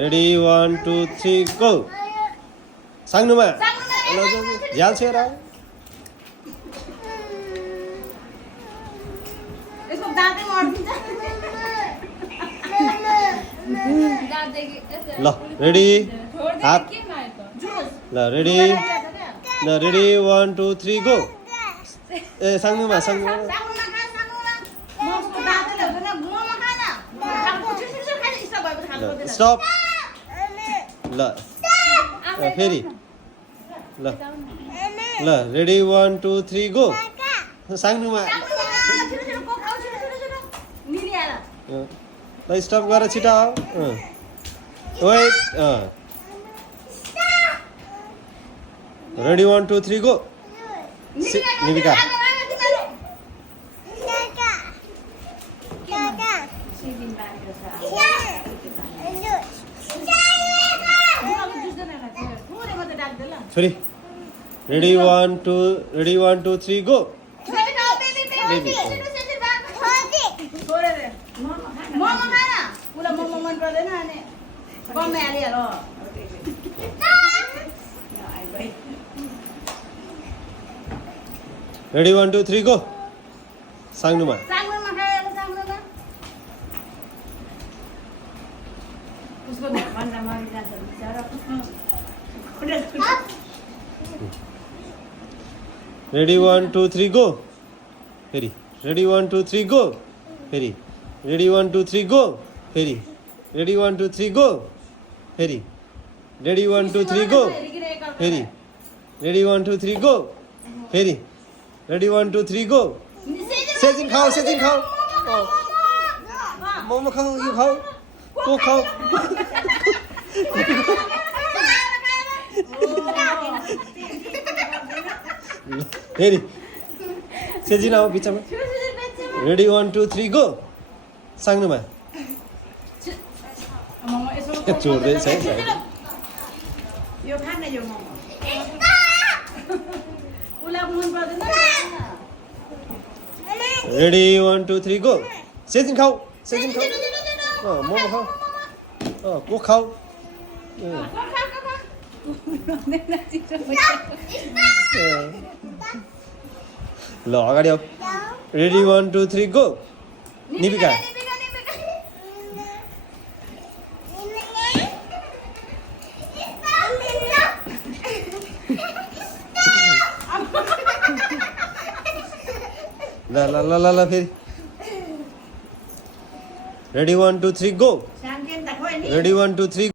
ready 1 2 3 गो सांग्नुमा झ्याल छेर यसको दाँतै मर्दिन्छ ल रेडी हात ल रेडी 1 2 3 गो ए सांग्नुमा स्टप ल फेरि ल ल रेडी 1 2 3 गो सांग्नुमा ल स्टप गरेर छिटो वेट रेडी 1 2 3 गो निविका फेरि रेडी 1 2 3 गो बेबी मोमो मन पर्दैन अनि गम्मे हालिहाल रेडी 1 2 3 गो सांग्नुमा रेडी 1 2 3 गो फेरि रेडी 1 2 3 गो फेरि रेडी 1 2 3 गो फेरि रेडी 1 2 3 गो फेरि रेडी 1 2 3 गो फेरि रेडी 1 2 3 गो फेरि रेडी 1 2 3 गो सेजिन खाऊ मोमो खाऊ यो खाऊ को खाऊ फेरि सेजिन आओ बिचमा रेडी 1 2 3 गो सांग्नुमा चोर्दैछ है यो खान यो मोमो उला मन पर्दैन रेडी 1 2 3 गो सेजिन खाऊ मोमो खाऊ को खाऊ ल अगाडि आऊ रेडी 1 2 3 गो निविका ल फेरि रेडी 1 2 3 गो रेडी 1 2 3